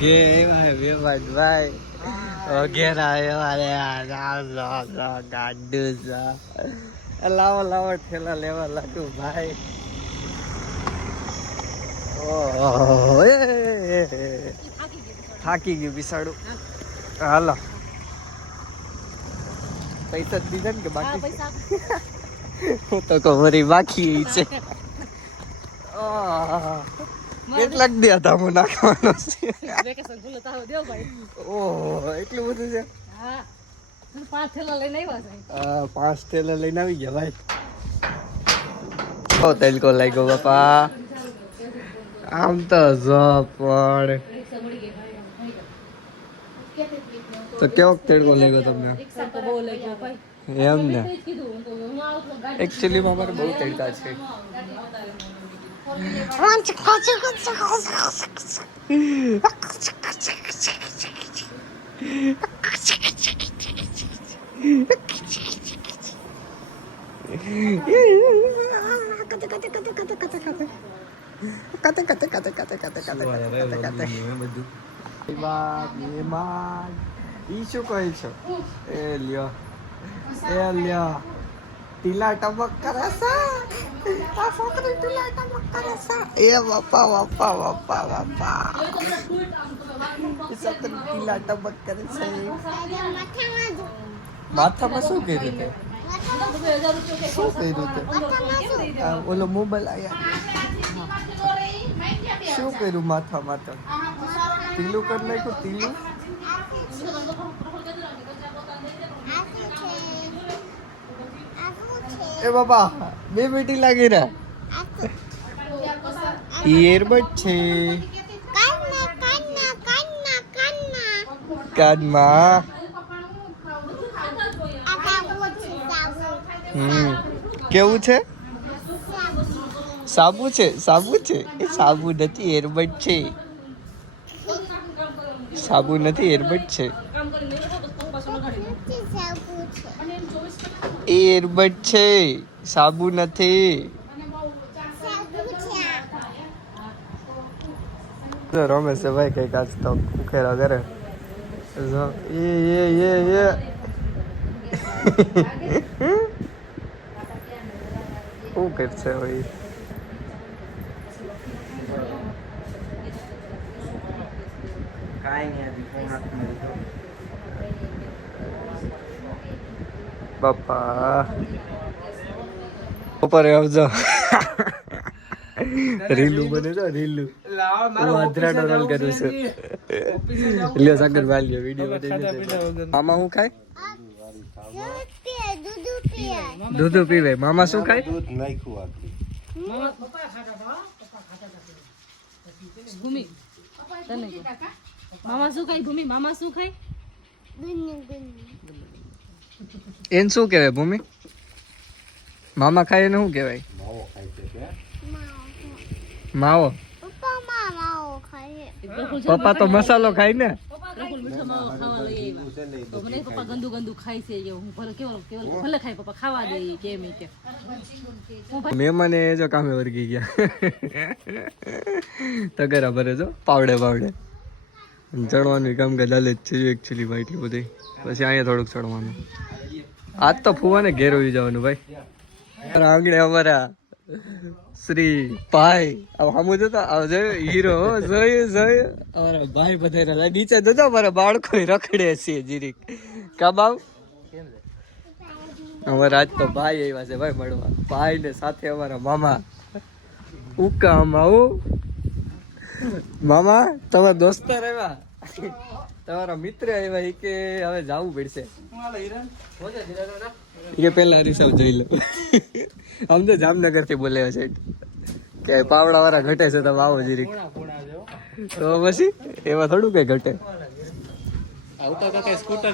ભાઈ ગાડું લાવો ઠેલા લેવા લાગુ ભાઈ. થાકી ગયું બિસાડું. હાલો પૈસા જ દીધા ને કે બાકી? હું તો કમરી બાકી છે. કેટલાક દે હતા હું નાખવાનો છે. ઓહ એટલું બધું છે. 5 થેલા લઈને આવ્યા છે. 5 થેલા લઈને આવી ગયા ભાઈ. ઓ તેલકો લાગ્યો બાપા. આમ તો જો પણ તો કેવો તેડકો લાગ્યો તમને? એમ ને એકચ્યુઅલી માં મારે બહુ તેડકા છે. ઈ શું કહે છો? એ લ્યો ટીલા ટમક કરે છે. આ છોકરી ટીલા ટમક કરે છે. એ બાપા એ છોકરી ટીલા ટમક કરે છે. માથામાં શું કર્યું તે? ઓલો મોબાઈલ આયા શું કર્યું માથામાં? તો ટીલું કરી નાખ્યું. ટીલું એ બાપા બે બેટી લાગી ને ઇયરબડ છે કાનમાં. કેવું છે? સાબુ છે એ સાબુ નથી એરબડ છે. સાબુ નથી એરબડ છે. એ એરબડ છે સાબુ નથી. રમેશ ભાઈ કઈક આજ તો ઉખેરા કરે. શું કરશે ભાઈ? બાપા ઉપર આવજો. રીલું બને છે રીલું. વાદરાનો રોલ કર્યું છે. લ્યો સાગર ભાઈ વિડિયો. મામા શું ખાય? દૂધ પીવે. મામા શું ખાય? દૂધ નાખ્યું ભૂમિ મામા શું ખાય? ભૂમિ મામા શું ખાય? એને શું કહેવાય ભૂમિ? મામા ખાય એને શું કહેવાય? માવો. પપ્પા તો મસાલો ખાય ને. પપ્પા ગંદુ ખાય છે. ભલે ખાય પપ્પા ખાવા દે કેમ કે મહેમાન જો કામે વર્ગી ગયા. તગરા ભરે જો પાવડે ચડવાનું કામ કે લાલે છે એકચ્યુઅલી ભાઈ એટલી બધી. પછી અહીંયા થોડુંક ચડવાનું. આજ તો ફુવાને ઘેર આવી જવાનું ભાઈ. આંગણે અમારા શ્રી ભાઈ સામું જોતા હીરો જોયું અમારા ભાઈ બધા નીચે જોતા અમારા બાળકો રખડે છે જીરીક કાબાવ. અમારા આજ તો ભાઈ આવ્યા છે ભાઈ મળવા. ભાઈ ને સાથે અમારા મામા મામા તમારા દોસ્તાર આવ્યા, તમારા મિત્ર આવ્યા કે હવે જવું પડશે કે પેલા રિસર્વ જોઈ લો. આમ તો જામનગર થી બોલ્યા છે કે પાવડા વાળા ઘટે છે તમે આવો જીરીક. તો પછી એમાં થોડું કઈ ઘટે. આવતા તો કઈ સ્કૂટર